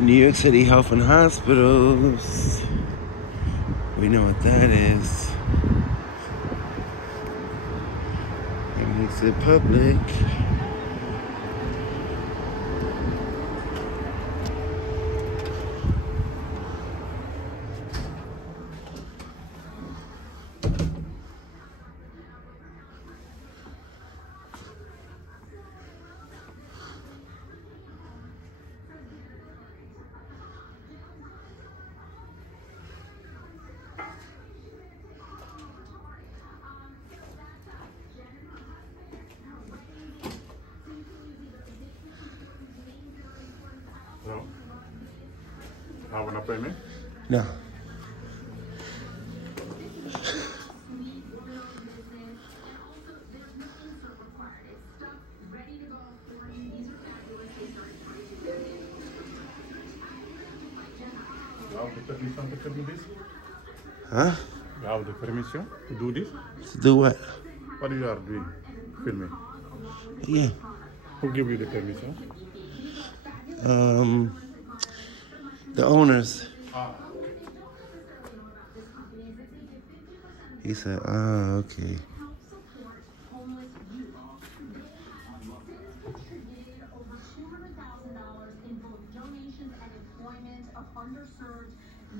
New York City Health and Hospitals. We know what that is. It makes it public. So, have an appointment? No. You have the permission to do this? Huh? You have the permission to do this? To do what? What you are doing? Filming. Yeah. Who give you the permission? The owners. Ah, He said, okay. Underserved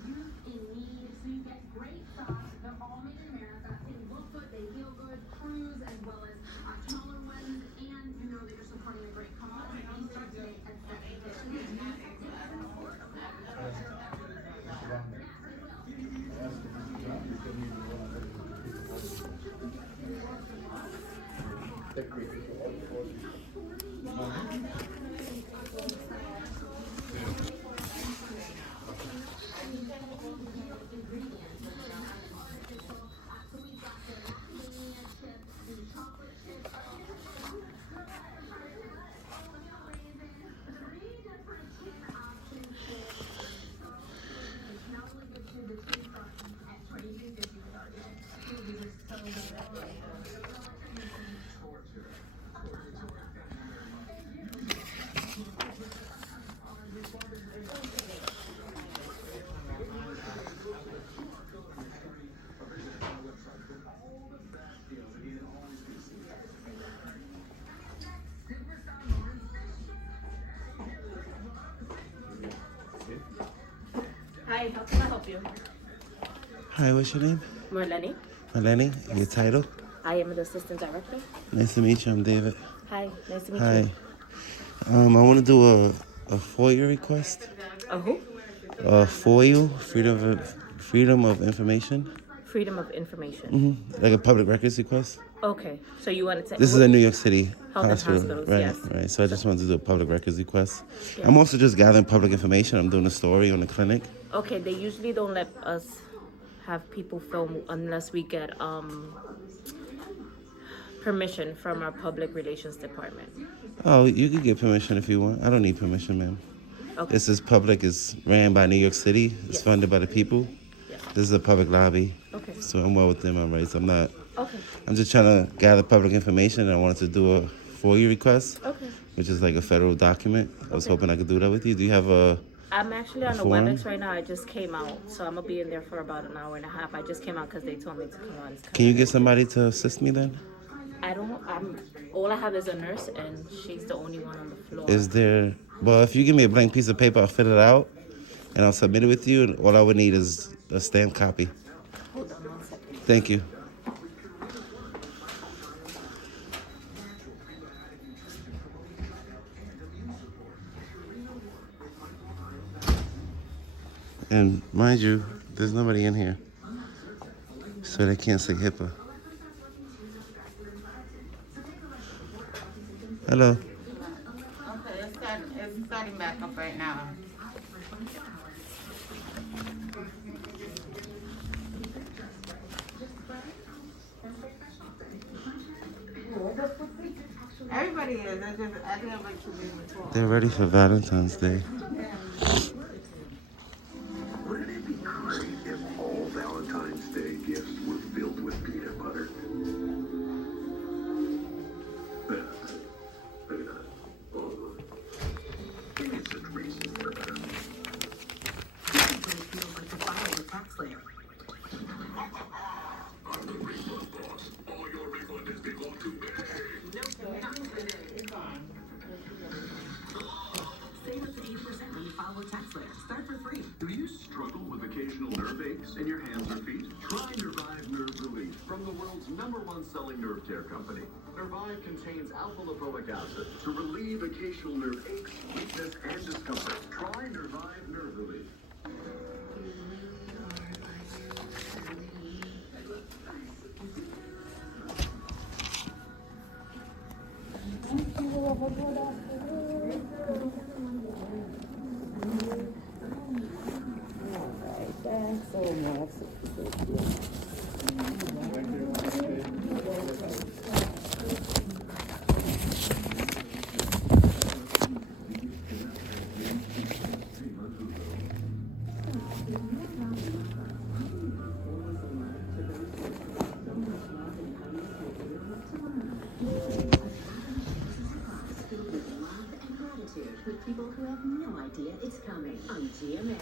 youth in need, so you get great stuff. They're all made in America. They look good, they feel good, cruise as well as taller ones, and you know that you're supporting a great cause. You start today at 7. Hi, how can I help you? Hi, what's your name? Marlene. Melanie. Your title? I am the assistant director. Nice to meet you. I'm David. Hi, nice to meet Hi. you. I want to do a FOIA request. A who? FOIA, freedom of information. Freedom of information. Like a public records request. Okay, so you wanted to... This is a New York City Health and hospital, hospitals, right? yes. Right. So I just wanted to do a public records request. Yeah. I'm also just gathering public information. I'm doing a story on the clinic. Okay, they usually don't let us have people film unless we get permission from our public relations department. Oh, you could get permission if you want. I don't need permission, ma'am. Okay. This is public. It's ran by New York City. It's Yes. funded by the people. Yes. This is a public lobby. Okay. So I'm well within my rights. I'm not. Okay. I'm just trying to gather public information, and I wanted to do a FOIA request, Okay. which is like a federal document. I was Okay. hoping I could do that with you. Do you have a? I'm actually on the form? WebEx right now. I just came out, so I'm gonna be in there for about an hour and a half. I just came out because they told me to come on. Can you get somebody to assist me then? All I have is a nurse, and she's the only one on the floor. Is there? Well, if you give me a blank piece of paper, I'll fill it out, and I'll submit it with you. And all I would need is a stamped copy. Hold on 1 second. Thank you. And mind you, there's nobody in here, so they can't say HIPAA. Hello. Okay, it's starting back up right now. Everybody is. I didn't like to be before. They're ready for Valentine's Day. Wouldn't it be great if all Valentine's Day gifts were filled with peanut butter? Maybe not. Maybe it's just reasons for that. Slayer. I'm the refund boss. All your refunds belong to me. Save up to 80% when you file with Tax Slayer. Start for free. Do you struggle with occasional nerve aches in your hands or feet? Try Nervive Nerve Relief from the world's #1 selling nerve care company. Nervive contains alpha-lipoic acid to relieve occasional nerve aches, weakness, and discomfort. Try Nervive Nerve Relief. With people who have no idea it's coming on GMA.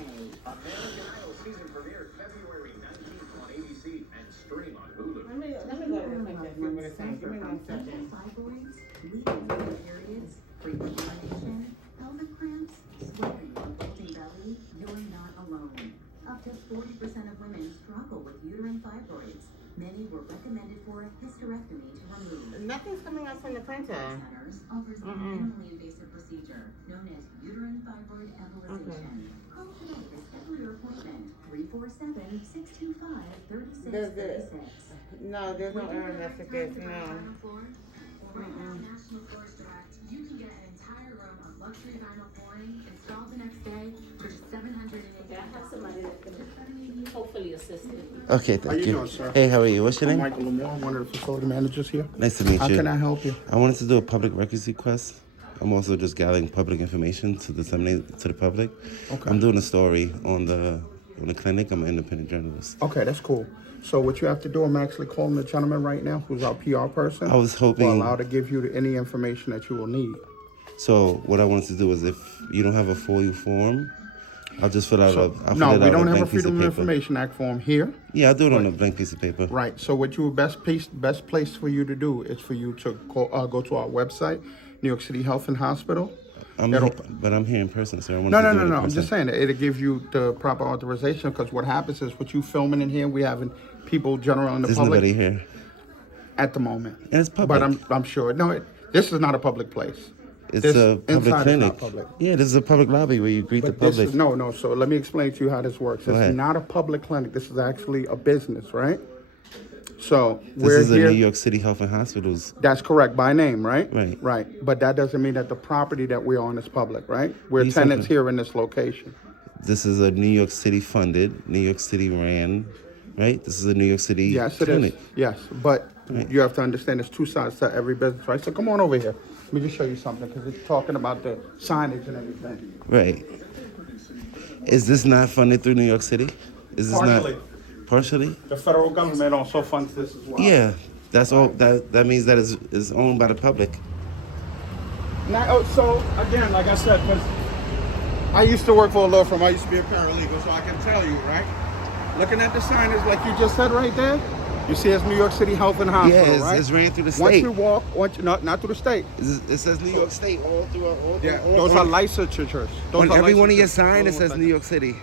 American Idol season premiere February 19th on ABC and stream on Hulu. Let me go to the thing that you were saying. Give me 1 second. Fibroids, bleeding periods, frequent urination, pelvic cramps, sweating, bloating belly, you're not alone. Up to 40% of women struggle with uterine fibroids. Many were recommended for a hysterectomy to remove. Nothing's coming out from the printer. Centers offers a minimally invasive procedure known as uterine fibroid embolization. Call today to schedule your appointment. 347-625-3636. No, there's no error messages. No. Right now, National Floors Direct, you can get an entire room of luxury vinyl flooring installed the next day for just $780. I have somebody that can hopefully assist me. Okay, How thank you you. doing, sir? Hey, how are you? What's your I'm name? Michael Lamore, one of the facility managers here. Nice to meet How you. can I help you? I wanted to do a public records request. I'm also just gathering public information to disseminate to the public. Okay. I'm doing a story on the clinic. I'm an independent journalist. Okay, that's cool. So what you have to do, I'm actually calling the gentleman right now who's our PR person. I was hoping- We're allowed to give you any information that you will need. So what I wanted to do is, if you don't have a full form, I'll just fill out So, I'll no, fill it we out don't on a have a blank piece of Freedom of paper. Information Act form here. Yeah, I'll do it on a blank piece of paper. Right. So what you best place for you to do is for you to go to our website, New York City Health and Hospital. But I'm here in person, sir. I wanted No. to do it in I'm person. just saying that it'll give you the proper authorization, because what happens is with you filming in here, we having people general in the There's public nobody here. at the moment. And it's public. But I'm sure. No, this is not a public place. It's This a public inside is clinic. not public. Yeah, this is a public lobby where you greet the But this public. is no. So let me explain to you how this works. Go It's ahead. not a public clinic. This is actually a business, right? So This we're is a here. New York City Health and Hospitals. That's correct, by name, right? Right. Right. But that doesn't mean that the property that we're on is public, right? We're You tenants said- here in this location. This is a New York City funded, New York City ran, right? This is a New York City Yes, it is. clinic. Yes, but Right. you have to understand there's two sides to every business, right? So come on over here. Let me just show you something, because it's talking about the signage and everything. Right. Is this not funded through New York City? Is this Partially. not partially? The federal government also funds this as well. Yeah. That's all that means that is owned by the public. Now, so again, like I said, because I used to work for a law firm. I used to be a paralegal, so I can tell you, right? Looking at the signage, like you just said right there, you see it's New York City Health and Hospital, Yeah, right? it's ran through the Once state. you walk, not through the state. It says New York State all through all Yeah, all- those on- are licensures. Those On are every one of your licensures. signs, it Hold on says one New second. York City.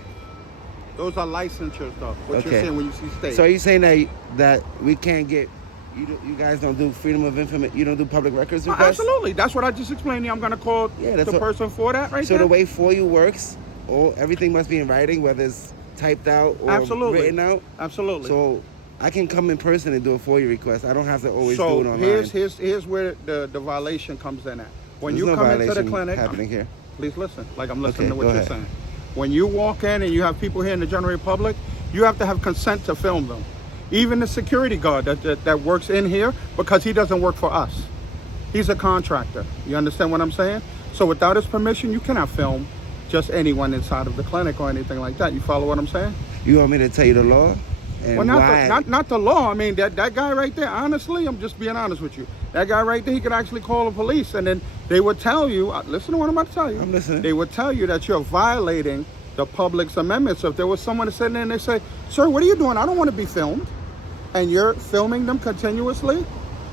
Those are licensures, though. What Okay. you're saying when you see state. So are you saying that we can't get you guys don't do freedom of information? You don't do public records Oh, requests? absolutely. That's what I just explained to you. I'm going to call Yeah, that's the what- person for that right So there. the way For You works, everything must be in writing, whether it's typed out or Absolutely. written out. Absolutely. So I can come in person and do a FOIA request. I don't have to always do it online. here's where the violation comes in at. When There's you no come into the violation clinic, happening here. please listen. Like I'm listening Okay, to what go you're ahead. saying. When you walk in and you have people here in the general public, you have to have consent to film them. Even the security guard that works in here, because he doesn't work for us. He's a contractor. You understand what I'm saying? So without his permission, you cannot film just anyone inside of the clinic or anything like that. You follow what I'm saying? You want me to tell you the law? And Well, why? not the law. I mean, that guy right there, honestly, I'm just being honest with you. That guy right there, he could actually call the police, and then they would tell you, listen to what I'm about to tell you. I'm listening. They would tell you that you're violating the public's amendment. So if there was someone sitting there and they say, "Sir, what are you doing? I don't want to be filmed," and you're filming them continuously,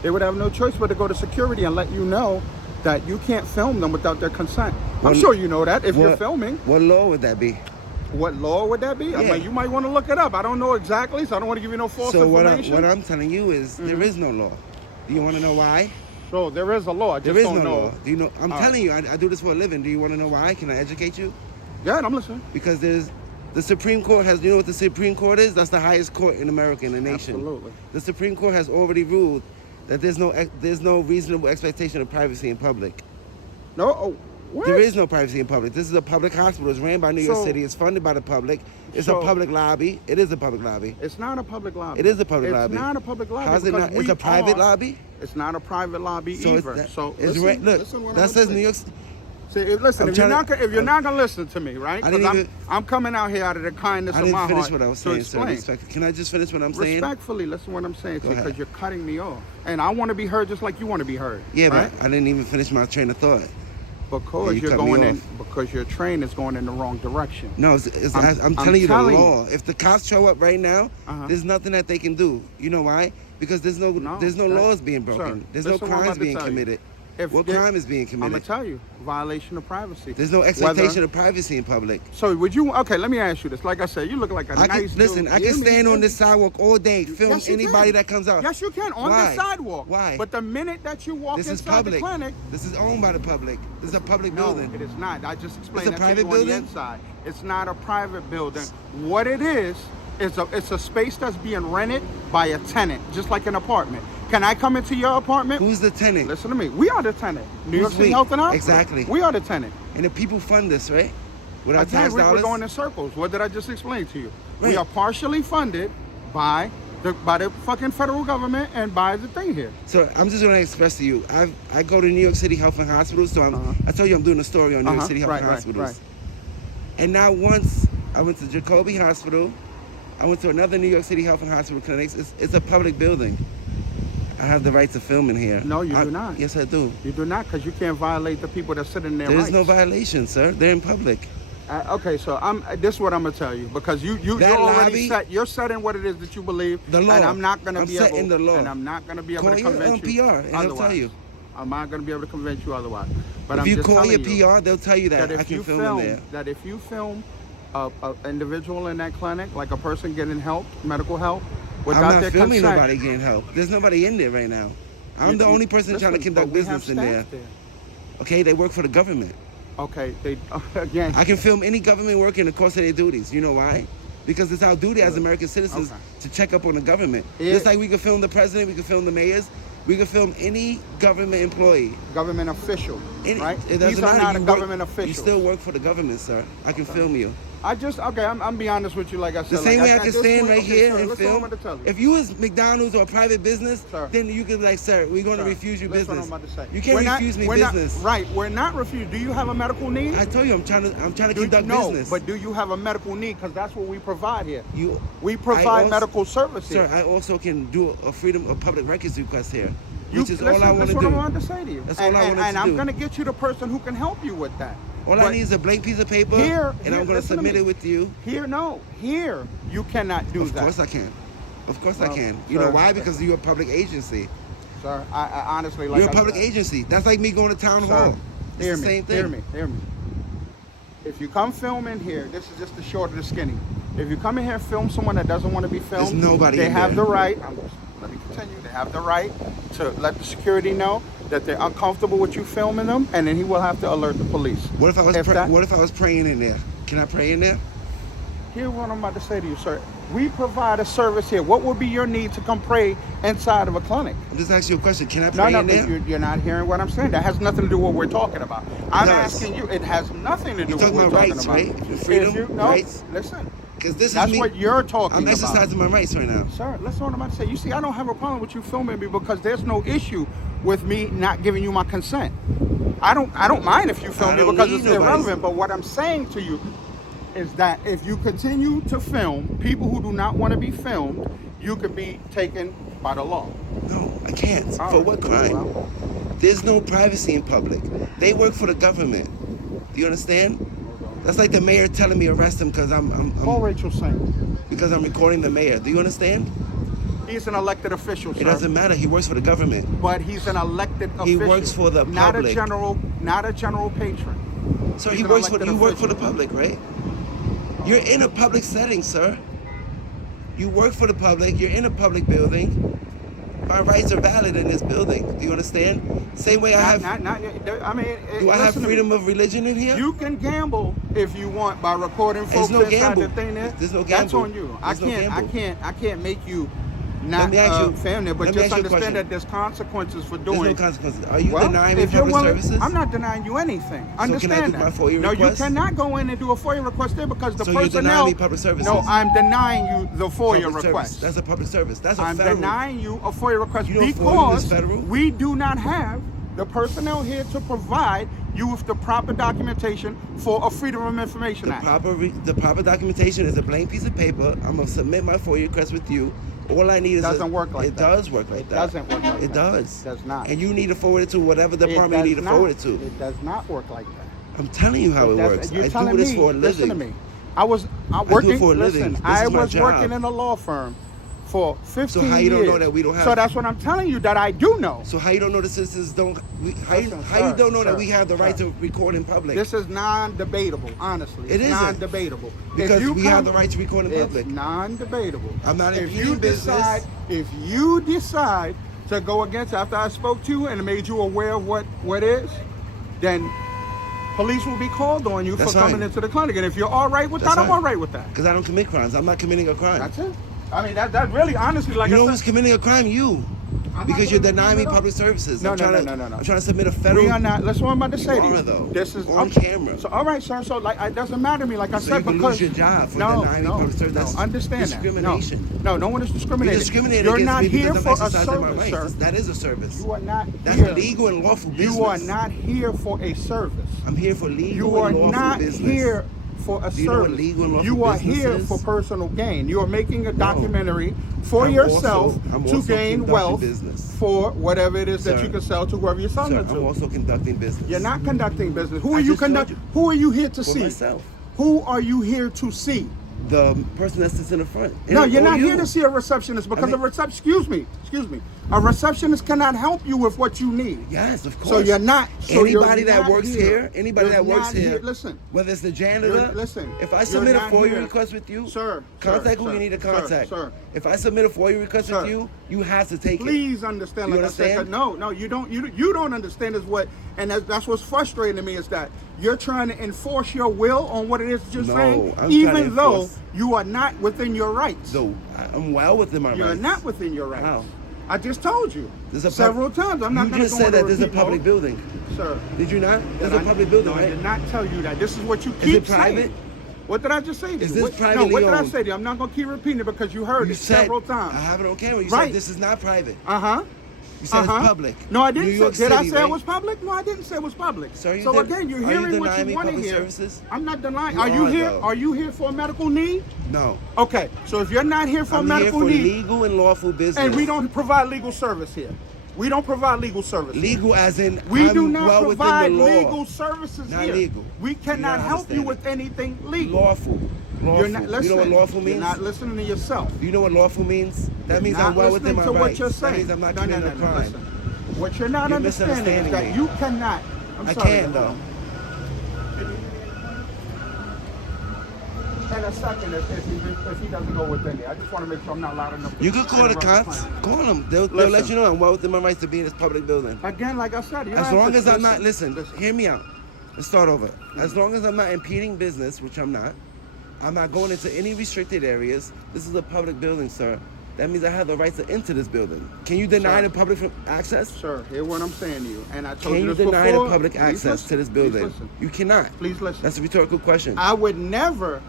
they would have no choice but to go to security and let you know that you can't film them without their consent. I'm sure you know that if you're filming. What law would that be? What law would that be? I Yeah. mean, you might want to look it up. I don't know exactly, so I don't want to give you no false So information. what I'm telling you is there is no law. Do you want to know why? So there is a law. I just There is don't no know. law. Do you know? I'm All telling you, I do this for a living. Do you want to know why? Can I educate you? Yeah, I'm listening. Because the Supreme Court has, you know what the Supreme Court is? That's the highest court in America, in the nation. Absolutely. The Supreme Court has already ruled that there's no reasonable expectation of privacy in public. No, oh, what? There is no privacy in public. This is a public hospital. It's ran by New York So- City. It's funded by the public. It's So- a public lobby. It is a public lobby. It's not a public lobby. It is a public lobby. It's not a public lobby. How's it because not? It's we a private are- lobby. It's not a private lobby So either. it's, So it's listen, look, listen what that I'm says saying. New York. See, listen, I'm if you're trying to- not gonna listen to me, right? I didn't 'Cause even- I'm coming out here out of the kindness I of didn't my finish heart what I was to saying, sir. explain. Can I just finish what I'm saying? Respectfully, listen to what I'm saying, Go because ahead. you're cutting me off, and I want to be heard just like you want to be heard. Yeah, right? but I didn't even finish my train of thought. Because you you're cut me going in, off. because your train is going in the wrong direction. No, I'm telling you the telling law. If the cops show up right now, Uh-huh. there's nothing that they can do. You know why? Because there's no that- laws being sir, broken. There's no listen what I'm crimes about to being tell you. committed. If What there- crime is being I'm gonna committed? tell you, violation of privacy. There's no expectation of privacy in public. So would you? Okay, let me ask you this. Like I said, you look like a I can nice listen. dude. I You can hear me? stand on this sidewalk all day, film Yes, you anybody can. that comes out. Yes, you can on Why? the sidewalk. Why? But the minute that you walk This is inside public. the clinic, This is owned by the public. This is a public no, building. it is not. I just explained It's a that to you private on the building? inside. It's not a private building. What it is it's a space that's being rented by a tenant, just like an apartment. Can I come into your apartment? Who's the tenant? Listen to me. We are the tenant. New York Who's City we? Health and Hospital. Exactly. We are the tenant. And the people fund this, right? With our Again, tax we're dollars. going in circles. What did I just explain to you? We Right. are partially funded by the fucking federal government and by the thing here. So I'm just gonna express to you. I go to New York City Health and Hospitals. So I told you I'm doing a story on New York City Health and Hospitals. Right. And now once I went to Jacoby Hospital, I went to another New York City Health and Hospital clinics. It's a public building. I have the right to film in here. No, you do not. Yes, I do. You do not, because you can't violate the people that sit in their There is rights. no violation, sir. They're in public. Okay, so this is what I'm gonna tell you, because you're That already lobby- set. You're setting what it is that you believe, The law. and I'm not gonna I'm be setting able. the law. And I'm not gonna be able Call to your convince you PR, and they'll otherwise. tell you. I'm not gonna be able to convince you otherwise. But If I'm you just call telling your you PR, they'll tell you that I if can you film in there. that if you film a individual in that clinic, like a person getting help, medical help, without I'm their not filming consent, nobody getting help. There's nobody in there right now. I'm the only person trying to listen, conduct but we have business in there. staff Okay, they work for the government. Okay, they again. I can film any government work in the course of their duties. You know why? Because it's our duty as American citizens Okay. to check up on the government. Yeah. Just like we can film the president, we can film the mayors, we can film any government employee. Government official, right? It doesn't These are matter. not a You government work, official. You still work for the government, sir. I can film you. I'm be honest with you, like I said. The same like, way I at can this stand point- right okay, here sir, and listen what I'm film. about to tell you. If you was McDonald's or a private business, Sir. then you could be like, sir, we're going to Sir, refuse you listen what business. I'm about to say. You can't We're not- refuse me we're not- business. Right, we're not refused. Do you have a medical need? I told you I'm trying to conduct no, business. but do you have a medical need? Because that's what we provide here. You, We I provide also- medical service here. Sir, I also can do a freedom of public records request here, which is listen, all I want that's to what do. I'm about to say to you. That's all I wanted and to I'm do. going to get you the person who can help you with that. All I But need is a blank piece of paper, here, and I'm going to listen submit me. it with you. Here, you cannot do Of that. course I can. Of course I Well, can. You sir, know why? Because you're a public agency. Sir, I honestly like. You're a I public said, agency. That's like me going to town Sir, hall. It's hear the me, same thing. hear me. If you come film in here, this is just the short of the skinny. If you come in here and film someone that doesn't want to be filmed, There's nobody they in have there. the right. Let me continue. They have the right to let the security know that they're uncomfortable with you filming them, and then he will have to alert the police. What if I was that- what if I was praying in there? Can I pray in there? Here's what I'm about to say to you, sir. We provide a service here. What would be your need to come pray inside of a clinic? I'm just asking you a question. Can I pray No, in there? you're not hearing what I'm saying. That has nothing to do with what we're talking about. I'm does. asking you. It has nothing to do You're with talking what we're about talking rights, about. right? If Freedom, you, no, rights. listen. Because this That's is me. what you're talking I'm about. exercising my rights right now. Sir, listen what I'm about to say. You see, I don't have a problem with you filming me because there's no issue with me not giving you my consent. I don't mind if you film I me don't because need it's nobody's- irrelevant. But what I'm saying to you is that if you continue to film people who do not want to be filmed, you could be taken by the law. No, I can't. All For right. what crime? Well, There's no privacy in public. They work for the government. Do you understand? hold on. That's like the mayor telling me arrest him because Call Rachel Singh. because I'm recording the mayor. Do you understand? He's an elected official, sir. It doesn't matter. He works for the government. But he's an elected official. He works for the not public. Not a general patron. So He's he an works for elected you work for the official. public, right? You're in a public setting, sir. You work for the public. You're in a public building. My rights are valid in this building. Do you understand? Same way I have. I mean, Do I have listen to freedom me. of religion in here? You can gamble if you want by recording folks no inside gamble. the thing there. There's no That's gamble. on you. There's no gamble. I can't make you not Let me ask you- family, but let me just ask you a understand question. that there's consequences for There's doing. no consequences. Are you Well, denying me if you're public willing, services? I'm not denying you anything. I do Understand my that. FOIA No, request? you cannot go in and do a FOIA request there because the So you're personnel. denying me public services? No, I'm denying you the FOIA Public request. service. That's a public service. That's a I'm federal. denying you a FOIA request You know FOIA is because federal? we do not have the personnel here to provide you with the proper documentation for a Freedom of Information Act. The proper documentation is a blank piece of paper. I'm gonna submit my FOIA request with you. All I need is Doesn't work like it that. does work like It that. doesn't work like It that. does. It does not. And you need to forward it to whatever department you need to forward it to. It does not work like that. I'm telling you how it works. You're I telling do this me, for a living. listen to me. I was do it working for a living. Listen, This I is my was job. working in a law firm for 15 So how you don't years. know that we don't have- So that's what I'm telling you that I do know. So how you don't know the citizens don't? How you Listen, don't know sir, that we have the right sir. to record in public? This is non-debatable, honestly. It It's isn't. non-debatable. Because If you we have the right to record in public. It's non-debatable. I'm not if impeding you business. If you decide to go against after I spoke to you and made you aware of what is, then police will be called on you That's for coming fine. into the clinic. And if you're all right with That's that, I'm fine. all right with that. Because I don't commit crimes. I'm not committing a crime. That's it. I mean, that really, honestly, like You know I who's said, committing a crime? You. I'm Because not you're gonna denying me do it. public services. No, I'm no, trying no, to, no, no. I'm trying to submit a federal. we are not. That's what I'm about to say to You you. are, though. This is On camera. So all right, sir. So like, it doesn't matter to me. Like I So said, you can because lose your job for no, denying me no, public service. That's no, understand discrimination. that. No, no one is discriminating. You're discriminating You're against not me here because for I'm a exercising my service, rights. sir. That is a service. You are not That's here. legal and lawful business. You are not here for a service. I'm here for legal You are and lawful not business. here for a Do you know what service. legal and lawful You are business here is? for personal gain. You are making a documentary for I'm yourself I'm to also gain conducting wealth business. for whatever it is that Sir. you can sell to whoever you're selling Sir, it to. I'm also conducting business. You're not conducting business. Who I are you just told conducting? you. Who are you here to For see? myself. Who are you here to see? The person that sits in the front. No, you're Or not you. here to see a receptionist because I mean- excuse me. A receptionist cannot help you with what you need. Yes, of course. So you're not. So Anybody you're that not works here, anybody You're that works not here, Listen, whether it's the janitor, listen. if I you're submit a not FOIA here. request with you, Sir, contact sir, who you need to sir, contact. sir. If I submit a FOIA request Sir. with you, you have to take it. Please understand. You Like I said, understand? no, you don't. You don't understand is what, and that's what's frustrating to me is that you're trying to enforce your will on what it is that you're No, saying, I'm trying to even though enforce- you are not within your rights. No, I'm well within my You're rights. not within your rights. How? I just told you There's a several times. I'm not You going to just go said into that this is a repeat public mode. building. Sir. Did you not? This Did is a public building, no, right? I did not tell you that. This is what you Is keep it private? saying. What did I just say to Is you? this What, privately no, what did I owned? say to you? I'm not going to keep repeating it because you heard You it said, several times. I have it on camera. You Right. said this is not private. Uh-huh. You said Uh-huh. it's public. No, I didn't New say. York Did I City, say right? it was public? No, I didn't say it was public. Sir, you so did- again, you're are you hearing what denying you me want to public hear. services? I'm not denying. You Are you are, here? though. Are you here for a medical need? No. Okay, so if you're not here for a I'm here medical for need, legal and lawful business. and we don't provide legal service here. We don't provide legal service. here. Legal as in We I'm do not well provide within the law. legal services Not here. legal. We You cannot don't help you understand with anything legal. Lawful. Lawful. You're not listening. You know what lawful means? You're not listening to yourself. Do you know what lawful means? That means You're I'm not well within listening my to what rights. you're That saying. means I'm not No, committing a crime. listen. What you're not You're understanding is misunderstanding that me. you cannot. I'm I sorry. can though. In a second, if he doesn't go within there, I just want to make sure I'm not loud enough. to You can call the interrupt cops. plan. Call them. They'll Listen. let you know I'm well within my rights to be in this public building. Again, like I said, you don't As have long to- as I'm not, listen, hear me out. Let's start over. As long as I'm not impeding business, which I'm not going into any restricted areas. This is a public building, sir. That means I have the right to enter this building. Can you deny Sir. the public access? Sir, hear what I'm saying to you, and I told Can you you this deny before. the public Please access listen. to this Please building? listen. You cannot. Please listen. That's a rhetorical question. I would never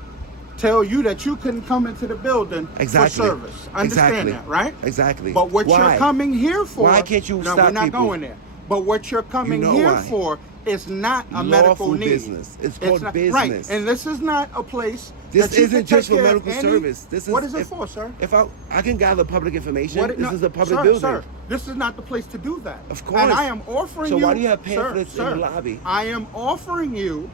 tell you that you couldn't come into the building Exactly. for service. Understand Exactly. that, right? Exactly. But what Why? you're coming here for... Why can't you no, stop we're not people? going there. But what you're coming know here why. for is not a Lawful medical need. business. It's called not, business. Right, and this is not a place This that you isn't can just take for care of medical any- service. This is what is it if- for, sir? If I can gather public information, What it- this no, is a public sir, building. Sir, this is not the place to do that. Of course. And I am offering So you... why do you have sir, pamphlets in sir, the lobby? I am offering you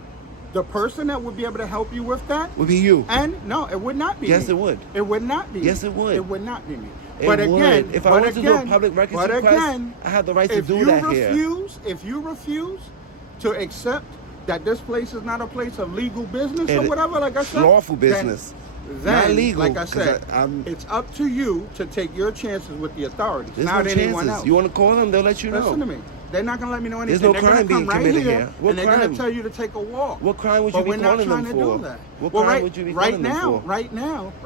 The person that would be able to help you with that, Would be you. and no, it would not be Yes, me. it would. It would not be Yes, me. it would. It would not be me. It But would. again, If I but wanted to do a again- public records but request, again, I have the right to if do you that here. If you refuse to accept that this place is not a place of legal business or And whatever, like I said, lawful then- business. Then, Not legal, like I 'cause said, I'm- it's up to you to take your chances with the authorities, There's not no anyone chances. else. You want to call them, they'll let you know. Listen to me. They're not gonna let me know anything. There's no They're gonna crime being come right committed here, here. What and they're crime? gonna tell you to take a walk. What crime would you But be we're not calling them trying to for? do that. What Well, crime right, would you be right calling them now, for?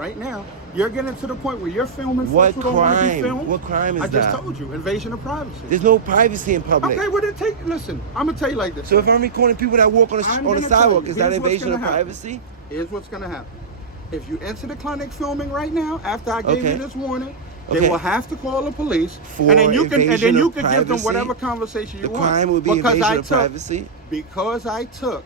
right now, you're getting to the point where you're filming What folks who don't want to be crime? filmed. What crime is I just that? told you, invasion of privacy. There's no privacy in public. Okay, what did it take? Listen, I'm gonna tell you like this. So if I'm recording people that walk on the, I'm on the gonna tell sidewalk, you, is that here's what's invasion of gonna happen. privacy? Here's what's gonna happen. If you enter the clinic filming right now, after I gave Okay. you this warning, Okay. they will have to call the police, For and then you can invasion of give them privacy? whatever conversation you The want. crime would be Because invasion I of took- privacy? Because I took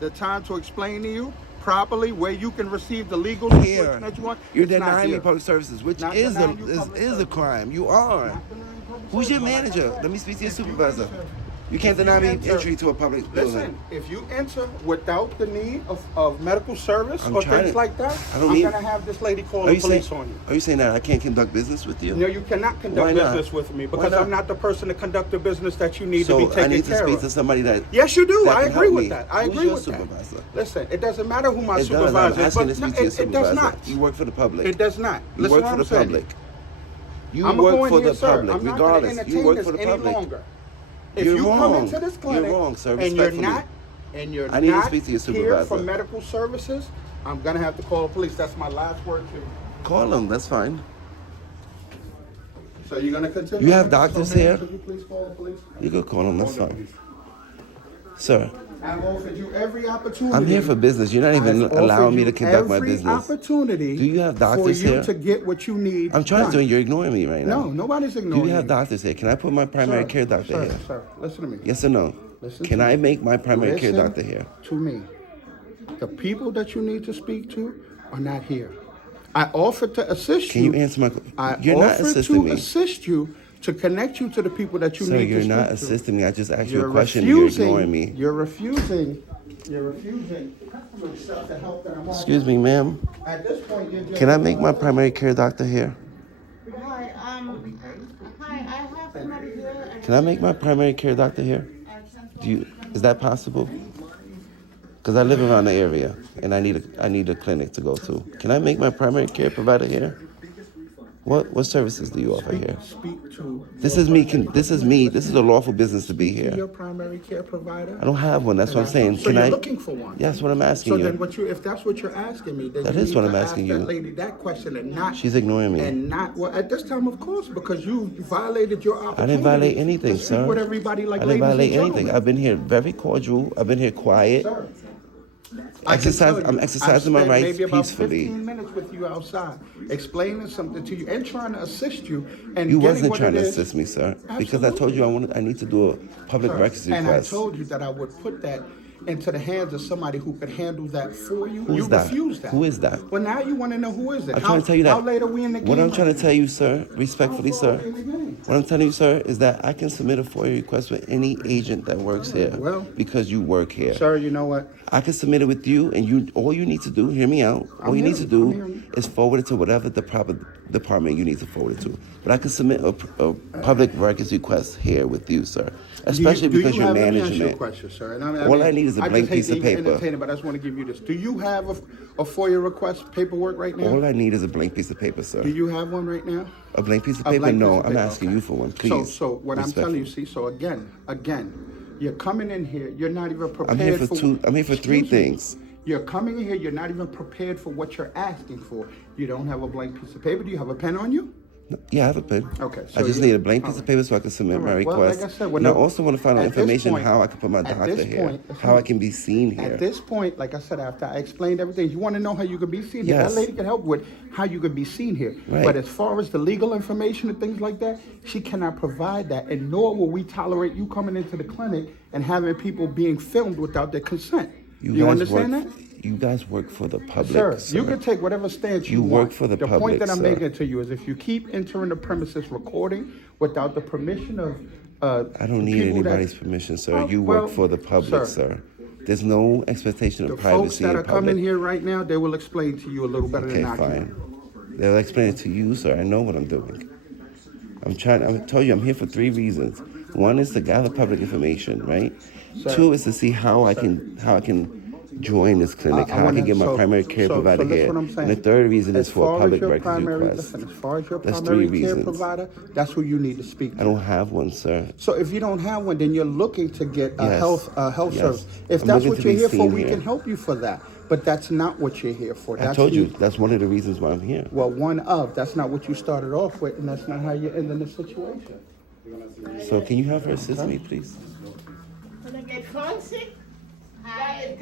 the time to explain to you properly where you can receive the legal Here, information that you want. you're it's not denying me here. public services, which Not is denying you public a services. crime. You are. Not denying public Who's your service. manager? Let me speak to your supervisor. You can't If deny you me enter- entry to a public building. Listen, if you enter without the need of medical service I'm or trying things to- like that, I don't I'm need- gonna have this lady call Are the you saying, police on you. are you saying that I can't conduct business with you? No, you cannot Why conduct not? business with me Why because not? I'm not the person to conduct the business that you need So to be taken I need to care speak of. to somebody that. Yes, you do. that I can agree help with me. that. I Who's agree your with supervisor? that. Listen, it doesn't matter who my It does. supervisor I'm is, asking but to speak no, to your it supervisor. does not. You work for the public. It does not. You Listen work what for I'm the saying. public. You I'm work going for here, the sir. public, I'm not regardless. gonna You entertain work this for the any public. longer. If You're you come wrong. into this You're clinic wrong, sir. and you're Respectfully. not I need to not speak to your here for supervisor. medical services, I'm gonna have to call the police. That's my last word to you. Call them. That's fine. So you're gonna continue? You have doctors So, ma'am, here? could you please call the police? You could call them. That's fine. Sir, I've offered you every opportunity. I'm here for business. You're not even I've offered allowing me you to conduct my every business. opportunity Do you have doctors for you here? to get what you need. I'm trying done. to, and you're ignoring me right now. No, nobody's Do ignoring you have you. doctors here? Can I put my primary Sir, care doctor sir, here? Sir, listen to me. Yes or no? Listen Can to I me. make my primary care Listen doctor here? to me. The people that you need to speak to are not here. I offered to assist Can you answer my? I You're not offered assisting to me, assist you to connect you to the people that you sir. need You're to not speak to. assisting me. I just asked you You're a question. And you're refusing. ignoring me. You're refusing. You're refusing to accept the help that I'm offering. Excuse me, ma'am. At this point, you're just. Can I make my primary care doctor here? Hi, I have somebody here. Can I make my primary care doctor here? Is that possible? Because I live around the area and I need a clinic to go to. Can I make my primary care provider here? What services do you offer here? Speak to. This is me. This is a lawful business to be Your here. primary care provider. I don't have one. That's what I'm saying. So Can you're I? looking for one. Yes, what I'm asking So you. then, if that's what you're asking me, then That you is need what to I'm ask asking that you. lady that question and not. She's ignoring me. And not well at this time, of course, because you violated your opportunity. I didn't violate anything, to speak sir. with everybody like I didn't ladies and violate anything. gentlemen. I've been here very cordial. I've been here quiet. Sir, I'm exercising my I've spent rights maybe about peacefully. 15 minutes with you outside, explaining something to you and trying to assist you. And You getting wasn't what trying it to is. assist me, sir, because I told you I need to do a public Sir, records and I request. told you that I would put that into the hands of somebody who could handle that for you. Who's you that? refused that. Who is that? Well, now you want to know who is it. I'm trying to tell you that. How late are we in the game? What I'm trying right to tell you, sir, respectfully, How far sir, are we in the game? what I'm telling you, sir, is that I can submit a FOIA request with any agent that works here Well, because you work here. Sir, you know what? I can submit it with you, and all you need to do, hear me out. All you need to I'm do hearing. is forward it to whatever the proper department you need to forward it to. But I can submit a public records request here with you, sir, especially because you're Let me ask you a management. question, sir. And All I need is a I blank just hate piece to of even paper. entertain it, but I just want to give you this. Do you have a FOIA request paperwork right now? All I need is a blank piece of paper, sir. Do you have one right now? A blank piece of A paper? blank No, piece of I'm paper, asking okay. you for one, please. So what I'm telling you, Respectfully. see, so again, you're coming in here, you're not even prepared I'm here for three Excuse me. things. You're coming in here, you're not even prepared for what you're asking for. You don't have a blank piece of paper. Do you have a pen on you? Yeah, I have a pen. Okay, I so just you- need a blank piece all of right. paper so I can submit my All right. Well, request. like I said, And I also want to find out at this information point- how I can put my at doctor this here, point- how I can be seen here. At this point, like I said, after I explained everything, you want to know how you can be seen here. Yes. That lady can help with how you can be seen here. Right. But as far as the legal information and things like that, she cannot provide that, and nor will we tolerate you coming into the clinic and having people being filmed without their consent. You guys understand work, that? You guys work for the public, Sir, sir. you can take whatever stance you You want. work for the point public, that I'm sir. making to you is if you keep entering the premises recording without the permission of I don't need people that- anybody's permission, sir. Oh, You well, work for the public, sir. There's no expectation The of folks privacy that in are coming public. here right now, they will explain to you a little better Okay, than I can. fine. They'll explain it to you, sir. I know what I'm doing. I told you I'm here for 3 reasons. One is to gather public information, right? Sir. 2 is to see how I can join this clinic, how I can get my primary care provider listen here. what I'm And saying. the 3rd reason is As for a far as public your records primary, request. listen, as far as your That's primary 3 care reasons. provider, that's who you need to speak to. I don't have one, sir. So if you don't have one, then you're looking to get a Yes. health Yes. service. If I'm that's looking what to you're be here for, seen we here. can help you for that. But that's not what you're here for. I told you that's one of the reasons why I'm here. Well, one of. That's not what you started off with, and that's not how you end in this situation. So can you have her assist me, please? When I get fancy, I